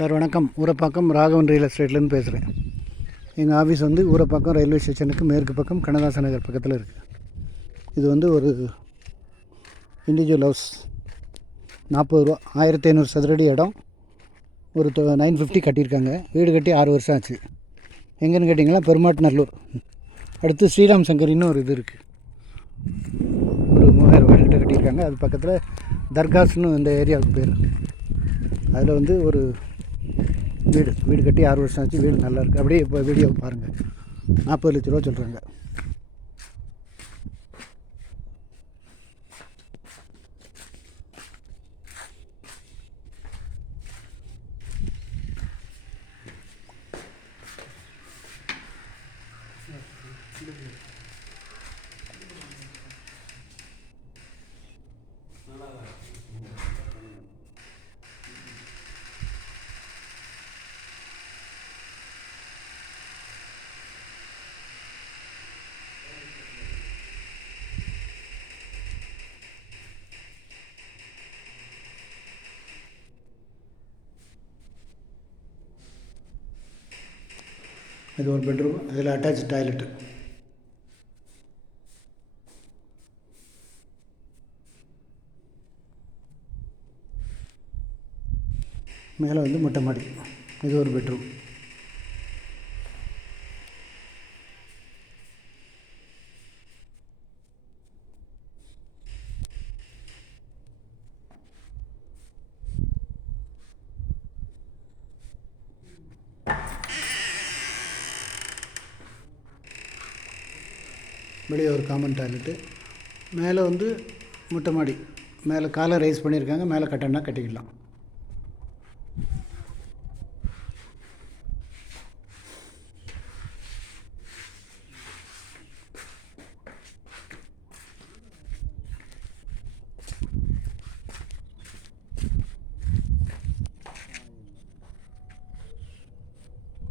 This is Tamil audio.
சார் வணக்கம். ஊரப்பாக்கம் ராகவன் ரியல் எஸ்டேட்லேருந்து பேசுகிறேன். எங்கள் ஆஃபீஸ் வந்து ஊரப்பாக்கம் ரயில்வே ஸ்டேஷனுக்கு மேற்கு பக்கம் கண்ணதாசன் நகர் பக்கத்தில் இருக்குது. இது வந்து ஒரு இண்டிவிஜுவல் ஹவுஸ், 40 ரூபா, 1500 சதுரடி இடம், ஒரு 950 கட்டியிருக்காங்க. வீடு கட்டி 6 வருஷம் ஆச்சு. எங்கேன்னு கேட்டிங்கன்னா பெருமாட்நல்லூர் அடுத்து ஸ்ரீராம் சங்கரின்னு ஒரு இது இருக்குது. ஒரு 3000 வீடு கிட்ட கட்டியிருக்காங்க. அது பக்கத்தில் தர்காஸ்னு இந்த ஏரியாவுக்கு பேர். அதில் வந்து ஒரு வீடு கட்டி 6 வருஷம் ஆச்சு. வீடு நல்லா இருக்குது. அப்படியே இப்போ வீடியோ பாருங்கள். 40 லட்ச ரூபா சொல்கிறாங்க. இது ஒரு பெட்ரூம், இதில் அட்டாச் டாய்லெட்டு. மேலே வந்து மொட்டை மாடி. இது ஒரு பெட்ரூம். வெளியே ஒரு காமன் டாய்லெட்டு. மேலே வந்து மொட்டை மாடி. மேலே காலை ரைஸ் பண்ணியிருக்காங்க. மேலே கட்டணுன்னா கட்டிக்கலாம்.